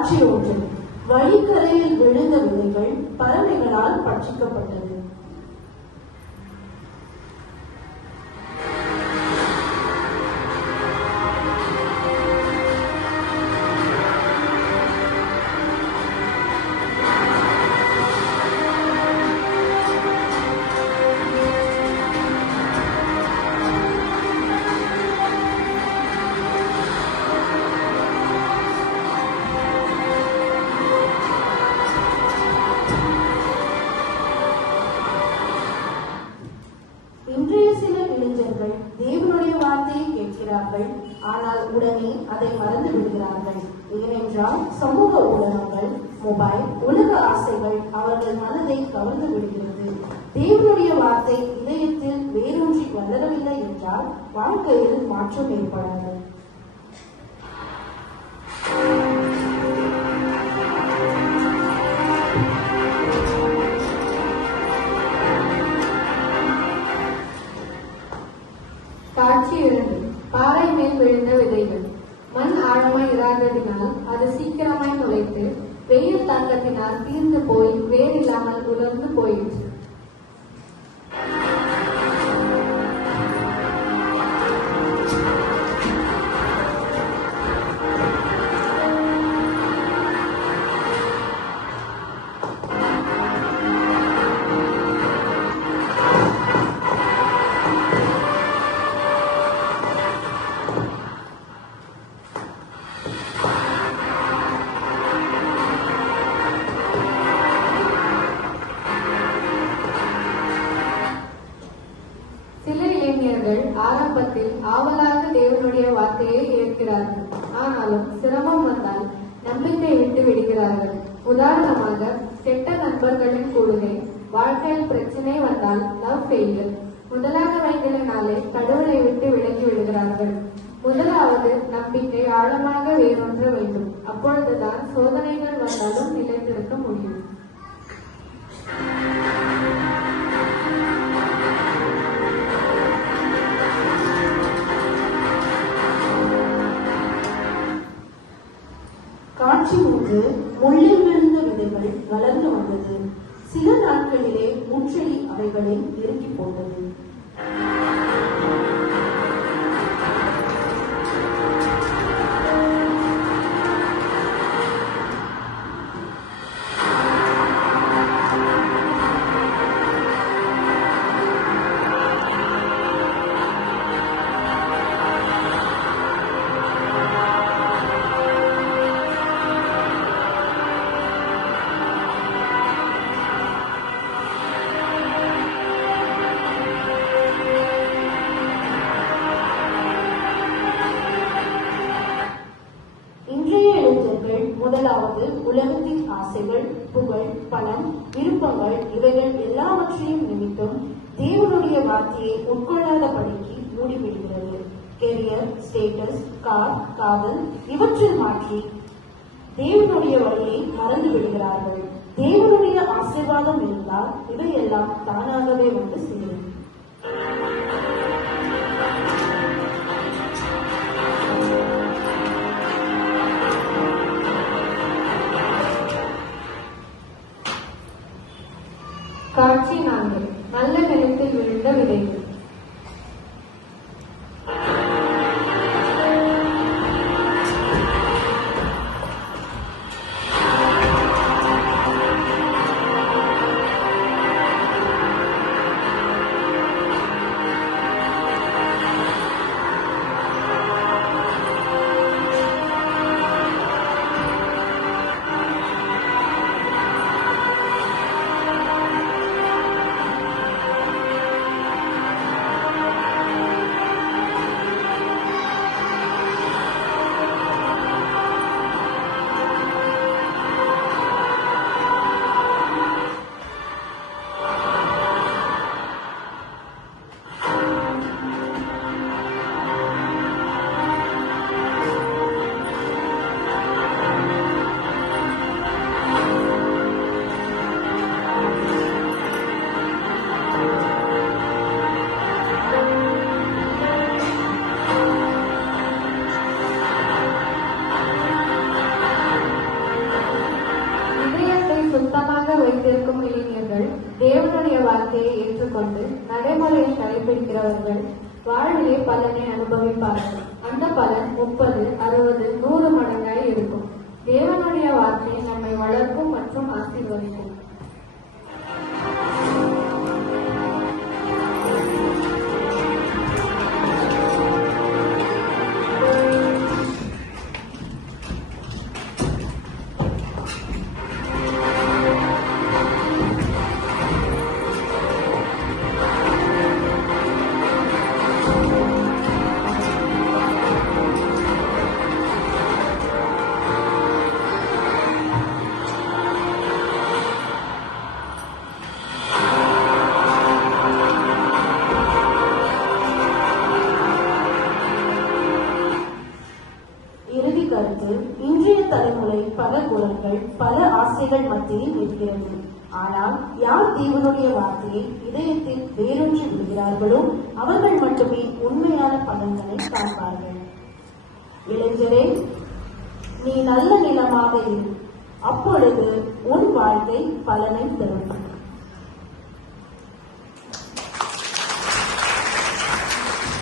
காட்சி ஒன்று. வழிக்கரையில் விழுந்த விதைகள் பறவைகளால் பட்சிக்கப்பட்டது. தேவனுடைய வார்த்தையை கேட்கிறார்கள், ஆனால் உடனே அதை மறந்து விடுகிறார்கள். ஏனென்றால் சமூக ஊடகங்கள், மொபைல், உலக ஆசைகள் அவர்கள் மனதை கவர்ந்து விடுகிறது. தேவனுடைய வார்த்தை இதயத்தில் வேரூன்றி வளரவில்லை என்றால் வாழ்க்கையில் மாற்றம் ஏற்படாது. காட்சி 2. பாறை மேல் விழுந்த விதைகள். மண் ஆழமாய் இராததினால் அது சீக்கிரமாய் முளைத்து வெயில் தாக்கத்தினால் தீர்ந்து போய் வேறில்லாமல் உலர்ந்து போயிற்று. ஆரம்பத்தில் ஆவலாக தேவனுடைய வார்த்தையை ஏற்கிறார்கள். ஆனாலும் சிரமம் வந்தால் நம்பிக்கை விட்டு விடுகிறார்கள். உதாரணமாக, கெட்ட நண்பர்களின் கூடுகை, வாழ்க்கையில் பிரச்சனை வந்தால் லவ் ஃபெயிலியர் முதலானவைகளினாலே கடவுளை விட்டு விலகி விடுகிறார்கள். முதலாவது நம்பிக்கை ஆழமாக வேரூன்ற வேண்டும். அப்பொழுதுதான் சோதனைகள் வந்தாலும் நிலைத்திருக்க முடியும். காட்சி 3. முள்ளில் விழுந்த விதைகள் வளர்ந்து வந்தது. சில நாட்களிலே முற்றெடி அவைகளை இறுக்கி போட்டது. முதலாவது உலகத்தின் ஆசைகள், புகழ், பணம், விருப்பங்கள் இவைகள் எல்லாவற்றையும் நிமித்தம் தேவனுடைய வார்த்தையை உட்கொள்ளாதபடிக்கு மூடிவிடுகிறது. கெரியர், ஸ்டேட்டஸ், கார், காதல் இவற்றில் மாற்றி தேவனுடைய வழியை மறந்து விடுகிறார்கள். தேவனுடைய ஆசீர்வாதம் இருந்தால் இவையெல்லாம் தானாகவே வந்து சேரும். காட்சி 4. நல்ல நிலத்தில் விழுந்த விதைகள். தேவனுடைய வார்த்தையை ஏற்றுக்கொண்டு நடைமுறையை கடைபிடிக்கிறவர்கள் வாழ்விலே பலனை அனுபவிப்பார்கள். அந்த பலன் 30, 60, 100 மடங்காய் இருக்கும். தேவனுடைய வார்த்தை நம்மை வளர்க்கும் மற்றும் ஆசீர்வதிக்கும். இறுதி கருத்து: இன்றைய தலைமுறை பல குரல்கள், பல ஆசைகள் மத்தியில் நிற்கிறது. ஆனால் யார் தேவனுடைய வார்த்தையை இதயத்தில் வேரூன்றி விடுகிறார்களோ அவர்கள் மட்டுமே உண்மையான பலன்களை காண்பார்கள். இளைஞரே, நீ நல்ல நிலமாக இரு, அப்பொழுது உன் வாழ்க்கை பலனை தரும்.